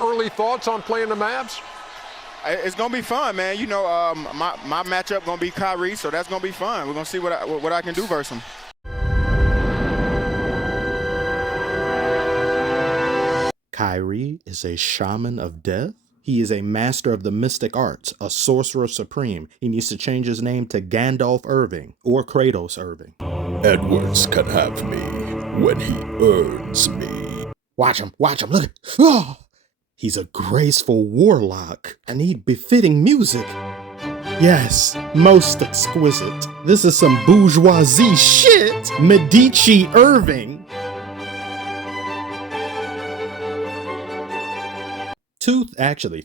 Early thoughts on playing the Mavs? It's gonna be fun, man. You know, my matchup gonna be Kyrie, so that's gonna be fun. We're gonna see what I can do versus him. Kyrie is a shaman of death. He is a master of the mystic arts, a sorcerer supreme. He needs to change his name to Gandalf Irving or Kratos Irving. Edwards can have me when he earns me. Watch him, look. Oh! He's a graceful warlock. I need befitting music. Yes, most exquisite. This is some bourgeoisie shit. Medici Irving.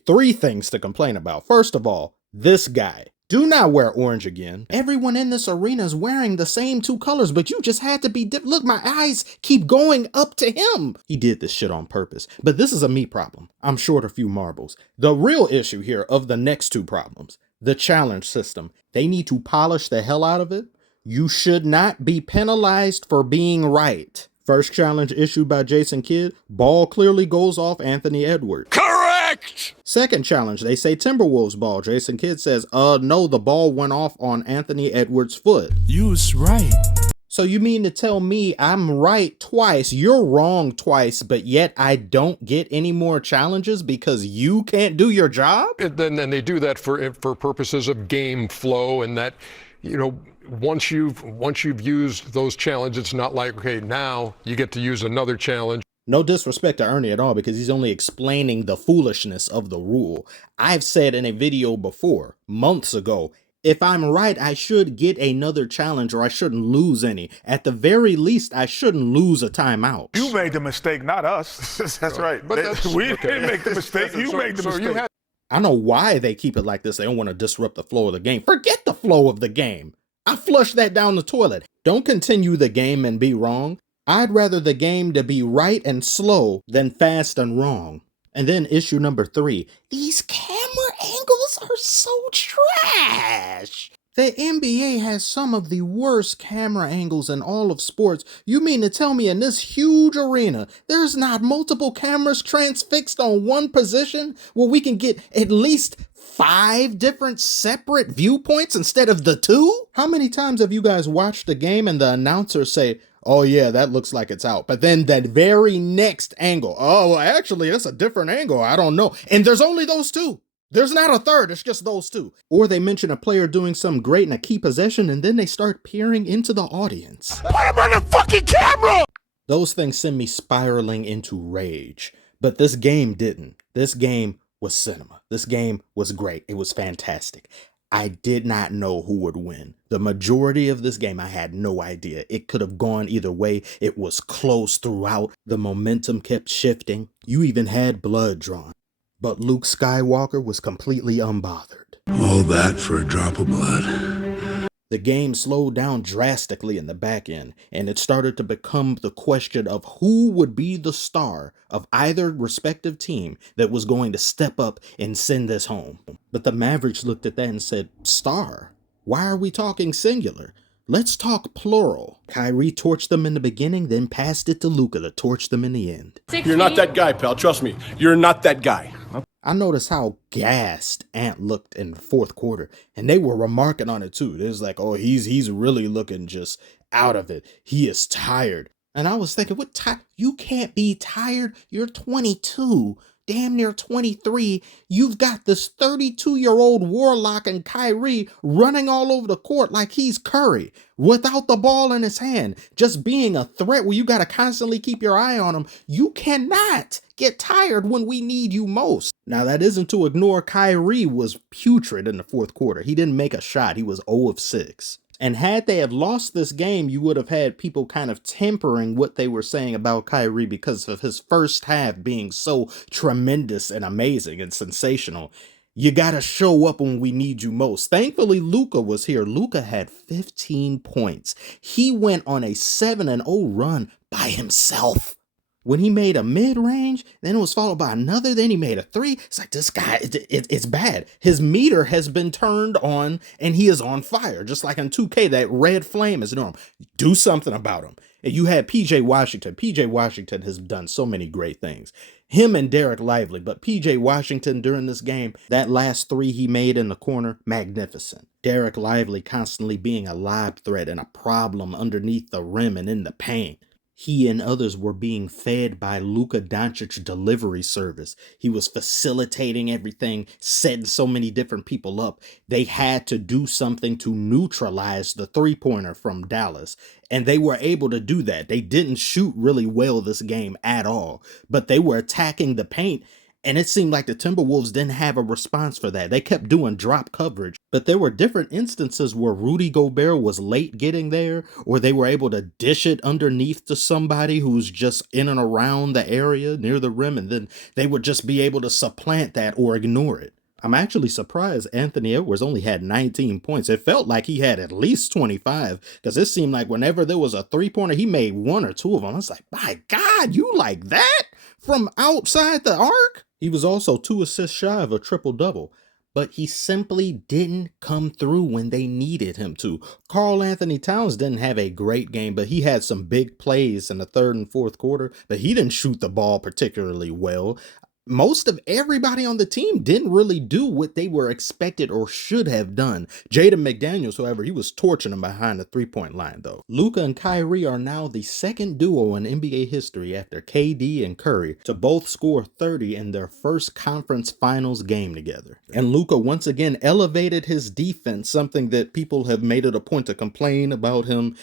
Three things to complain about. First of all, this guy. Do not wear orange again. Everyone in this arena is wearing the same two colors, but you just had to be different. Look, my eyes keep going up to him. He did this shit on purpose, but this is a me problem. I'm short a few marbles. The real issue here of the next two problems, the challenge system. They need to polish the hell out of it. You should not be penalized for being right. First challenge issued by Jason Kidd, ball clearly goes off Anthony Edwards. Correct! Second challenge, they say Timberwolves ball. Jason Kidd says, no, the ball went off on Anthony Edwards' foot. You was right. So you mean to tell me I'm right twice, you're wrong twice, but yet I don't get any more challenges because you can't do your job? And then they do that for purposes of game flow, and that, you know, once you've used those challenges, it's not like, okay, now you get to use another challenge. No disrespect to Ernie at all, because he's only explaining the foolishness of the rule. I've said in a video before, months ago, if I'm right, I should get another challenge or I shouldn't lose any. At the very least, I shouldn't lose a timeout. You made the mistake, not us. That's right. But we didn't make the mistake. You made the mistake. I know why they keep it like this. They don't want to disrupt the flow of the game. Forget the flow of the game. I flushed that down the toilet. Don't continue the game and be wrong. I'd rather the game to be right and slow than fast and wrong. And then issue number 3. These camera angles are so trash. The NBA has some of the worst camera angles in all of sports. You mean to tell me in this huge arena, there's not multiple cameras transfixed on one position where we can get at least 5 different separate viewpoints instead of the 2? How many times have you guys watched a game and the announcer say, oh yeah, that looks like it's out, but then that very next angle, oh, well, actually, that's a different angle, I don't know. And there's only those 2. There's not a third, it's just those 2. Or they mention a player doing something great in a key possession and then they start peering into the audience. Put him on the fucking camera! Those things send me spiraling into rage. But this game didn't. This game was cinema. This game was great. It was fantastic. I did not know who would win. The majority of this game, I had no idea. It could have gone either way. It was close throughout. The momentum kept shifting. You even had blood drawn. But Luke Skywalker was completely unbothered. All that for a drop of blood. The game slowed down drastically in the back end, and it started to become the question of who would be the star of either respective team that was going to step up and send this home. But the Mavericks looked at that and said, star? Why are we talking singular? Let's talk plural. Kyrie torched them in the beginning, then passed it to Luka to torch them in the end. You're not that guy, pal. Trust me. You're not that guy. I noticed how gassed Ant looked in the fourth quarter, and they were remarking on it too. It was like, oh, he's really looking just out of it. He is tired. And I was thinking, you can't be tired. You're 22, damn near 23. You've got this 32-year-old warlock and Kyrie running all over the court like he's Curry without the ball in his hand, just being a threat where you got to constantly keep your eye on him. You cannot get tired when we need you most. Now, that isn't to ignore Kyrie was putrid in the fourth quarter. He didn't make a shot. He was 0 of 6. And had they have lost this game, you would have had people kind of tempering what they were saying about Kyrie because of his first half being so tremendous and amazing and sensational. You got to show up when we need you most. Thankfully, Luka was here. Luka had 15 points. He went on a 7-0 run by himself. When he made a mid-range, then it was followed by another, then he made a 3. It's like, this guy, it's bad. His meter has been turned on, and he is on fire. Just like in 2K, that red flame is normal. Do something about him. And you had PJ Washington. PJ Washington has done so many great things. Him and Derek Lively, but PJ Washington during this game, that last three he made in the corner, magnificent. Derek Lively constantly being a lob threat and a problem underneath the rim and in the paint. He and others were being fed by Luka Doncic delivery service. He was facilitating everything, setting so many different people up. They had to do something to neutralize the three-pointer from Dallas, and they were able to do that. They didn't shoot really well this game at all, but they were attacking the paint, and it seemed like the Timberwolves didn't have a response for that. They kept doing drop coverage, but there were different instances where Rudy Gobert was late getting there, or they were able to dish it underneath to somebody who's just in and around the area near the rim, and then they would just be able to supplant that or ignore it. I'm actually surprised Anthony Edwards only had 19 points. It felt like he had at least 25, because it seemed like whenever there was a three-pointer, he made one or two of them. I was like, my God, you like that? From outside the arc? He was also 2 assists shy of a triple-double, but he simply didn't come through when they needed him to. Karl Anthony Towns didn't have a great game, but he had some big plays in the third and fourth quarter, but he didn't shoot the ball particularly well. Most of everybody on the team didn't really do what they were expected or should have done. Jaden McDaniels, however, he was torching them behind the three-point line, though. Luka and Kyrie are now the second duo in NBA history after KD and Curry to both score 30 in their first conference finals game together. And Luka once again elevated his defense, something that people have made it a point to complain about him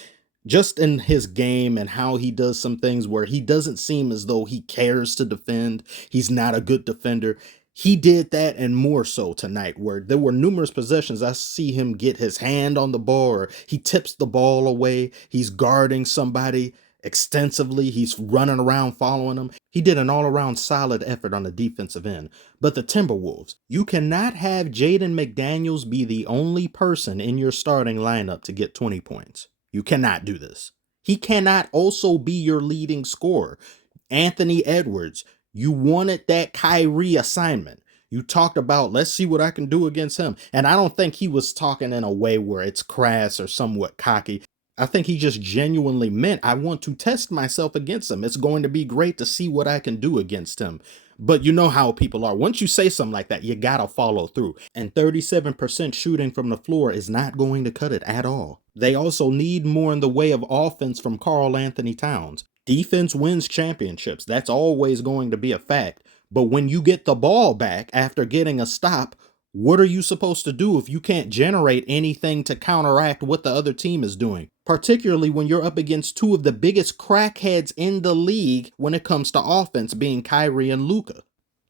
just in his game and how he does some things where he doesn't seem as though he cares to defend. He's not a good defender. He did that and more so tonight, where there were numerous possessions I see him get his hand on the ball, or he tips the ball away. He's guarding somebody extensively. He's running around following them. He did an all-around solid effort on the defensive end. But the Timberwolves, you cannot have Jaden McDaniels be the only person in your starting lineup to get 20 points. You cannot do this. He cannot also be your leading scorer. Anthony Edwards, you wanted that Kyrie assignment. You talked about, let's see what I can do against him. And I don't think he was talking in a way where it's crass or somewhat cocky. I think he just genuinely meant, I want to test myself against him. It's going to be great to see what I can do against him. But you know how people are. Once you say something like that, you gotta follow through. And 37% shooting from the floor is not going to cut it at all. They also need more in the way of offense from Karl Anthony Towns. Defense wins championships. That's always going to be a fact. But when you get the ball back after getting a stop, what are you supposed to do if you can't generate anything to counteract what the other team is doing? Particularly when you're up against two of the biggest crackheads in the league when it comes to offense, being Kyrie and Luka.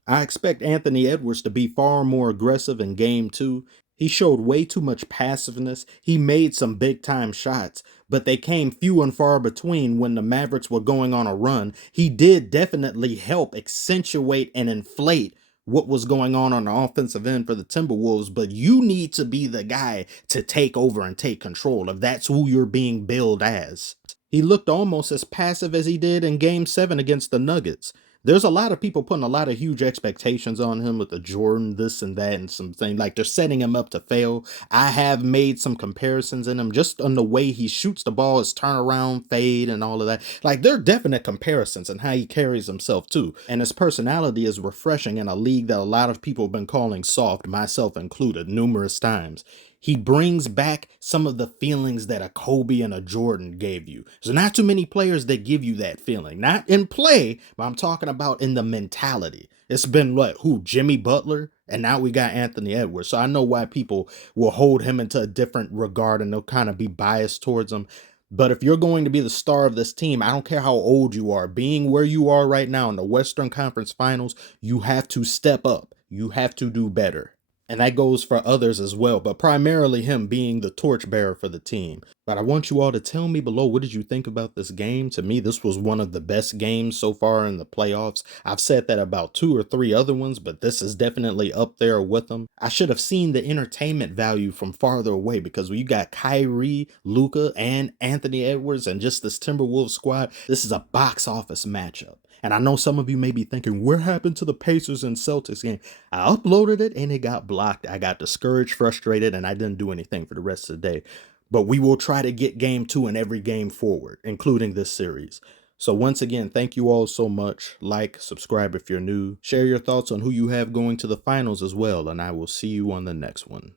I expect Anthony Edwards to be far more aggressive in game 2. He showed way too much passiveness. He made some big-time shots, but they came few and far between when the Mavericks were going on a run. He did definitely help accentuate and inflate what was going on the offensive end for the Timberwolves, but you need to be the guy to take over and take control if that's who you're being billed as. He looked almost as passive as he did in Game 7 against the Nuggets. There's a lot of people putting a lot of huge expectations on him with the Jordan this and that and something. Like, they're setting him up to fail. I have made some comparisons in him just on the way he shoots the ball, his turnaround, fade, and all of that. Like, there are definite comparisons in how he carries himself too. And his personality is refreshing in a league that a lot of people have been calling soft, myself included, numerous times. He brings back some of the feelings that a Kobe and a Jordan gave you. There's not too many players that give you that feeling. Not in play, but I'm talking about in the mentality. It's been Jimmy Butler? And now we got Anthony Edwards. So I know why people will hold him into a different regard and they'll kind of be biased towards him. But if you're going to be the star of this team, I don't care how old you are, being where you are right now in the Western Conference Finals, you have to step up. You have to do better. And that goes for others as well, but primarily him being the torchbearer for the team. But I want you all to tell me below, what did you think about this game? To me, this was one of the best games so far in the playoffs. I've said that about 2 or 3 other ones, but this is definitely up there with them. I should have seen the entertainment value from farther away, because when you got Kyrie, Luka, and Anthony Edwards and just this Timberwolves squad, this is a box office matchup. And I know some of you may be thinking, what happened to the Pacers and Celtics game? I uploaded it and it got blocked. I got discouraged, frustrated, and I didn't do anything for the rest of the day. But we will try to get game 2 in every game forward, including this series. So once again, thank you all so much. Like, subscribe if you're new. Share your thoughts on who you have going to the finals as well, and I will see you on the next one.